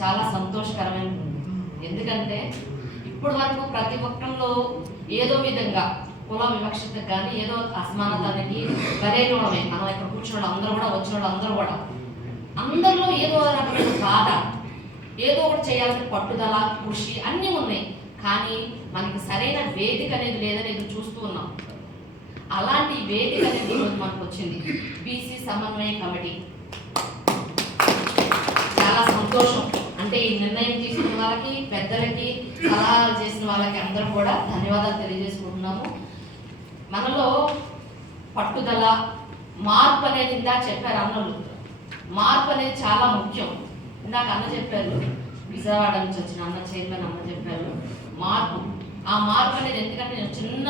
చాలా సంతోషకరమైన ఎందుకంటే ఇప్పటి వరకు ప్రతి ఒక్కరిలో ఏదో విధంగా కుల వివక్షతకు కానీ ఏదో అసమానతకి బలైనమే మనం ఇక్కడ కూర్చున్న అందరూ కూడా వచ్చిన అందరూ కూడా. అందరిలో ఏదో రకమైన బాధ ఏదో ఒకటి చేయాలని పట్టుదల కృషి అన్నీ ఉన్నాయి. కానీ మనకి సరైన వేదిక అనేది లేదని ఎదురు చూస్తూ ఉన్నాం. అలాంటి వేదిక అనేది మనకు వచ్చింది. బీసీ సమన్వయ కమిటీ. అంటే ఈ నిర్ణయం తీసుకున్న వాళ్ళకి పెద్దలకి సలహాలు చేసిన వాళ్ళకి అందరూ కూడా ధన్యవాదాలు తెలియజేసుకుంటున్నాము. మనలో పట్టుదల మార్పు అనేది ఇందా చెప్పారు అన్నలు మార్పు అనేది చాలా ముఖ్యం. ఇందాక అన్న చెప్పారు విజయవాడ నుంచి వచ్చిన అన్న చైర్మన్ అన్న చెప్పారు మార్పు. ఆ మార్పు అనేది ఎందుకంటే నేను చిన్న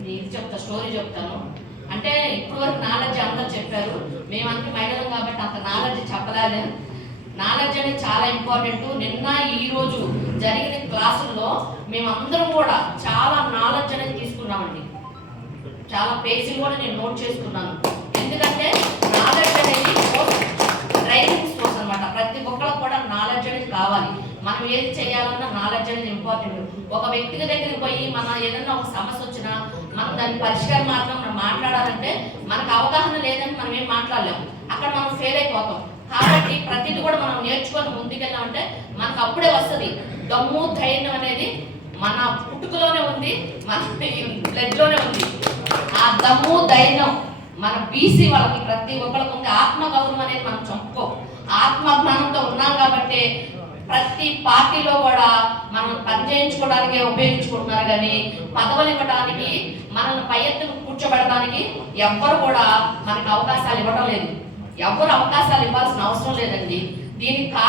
ఇది చెప్తా స్టోరీ చెప్తాను. అంటే ఇప్పటివరకు నాలెడ్జ్ అందరూ చెప్పారు. మేమంతా మహిళలు కాబట్టి అంత నాలెడ్జ్ చెప్పలేదు. నాలెడ్జ్ అనేది చాలా ఇంపార్టెంట్ నిన్న ఈ రోజు జరిగిన క్లాసుల్లో మేమందరం కూడా చాలా నాలెడ్జ్ అనేది తీసుకున్నామండి. చాలా పేజీలు కూడా నేను నోట్ చేసుకున్నాను. ఎందుకంటే నాలెడ్జ్ అనేది డ్రైవింగ్ సోర్స్ అనమాట ప్రతి ఒక్కరికి కూడా నాలెడ్జ్ అనేది కావాలి. మనం ఏది చేయాలన్నా నాలెడ్జ్ అనేది ఇంపార్టెంట్ ఒక వ్యక్తి దగ్గరికి పోయి మన ఏదన్నా ఒక సమస్య వచ్చినా మనం దాని పరిష్కారం మాత్రం మనం మాట్లాడాలంటే మనకు అవగాహన లేదని మనం ఏం మాట్లాడలేము. అక్కడ మనం ఫెయిల్ అయిపోతాం. కాబట్టి ప్రతిదీ కూడా మనం నేర్చుకొని ముందుకెళ్ళామంటే మనకు అప్పుడే వస్తుంది. దమ్ము ధైర్యం అనేది మన పుట్టుకలోనే ఉంది మన బ్లడ్లోనే ఉంది. ఆ దమ్ము ధైర్యం మన బీసీ వాళ్ళకి ప్రతి ఒక్కరికి ఉంది. ఆత్మ గౌరవం అనేది మనం చంపుకో. ఆత్మజ్ఞానంతో ఉన్నాం కాబట్టి ప్రతి పార్టీలో కూడా మనం పనిచేయించుకోవడానికి ఉపయోగించుకుంటున్నారు కానీ పదవులు ఇవ్వడానికి మనల్ని పై ఎత్తుకు కూర్చోబెడడానికి ఎవ్వరు కూడా మనకు అవకాశాలు ఇవ్వడం లేదు. ఎవరు అవకాశాలు ఇవ్వాల్సిన అవసరం లేదండి. దీనికి కారణం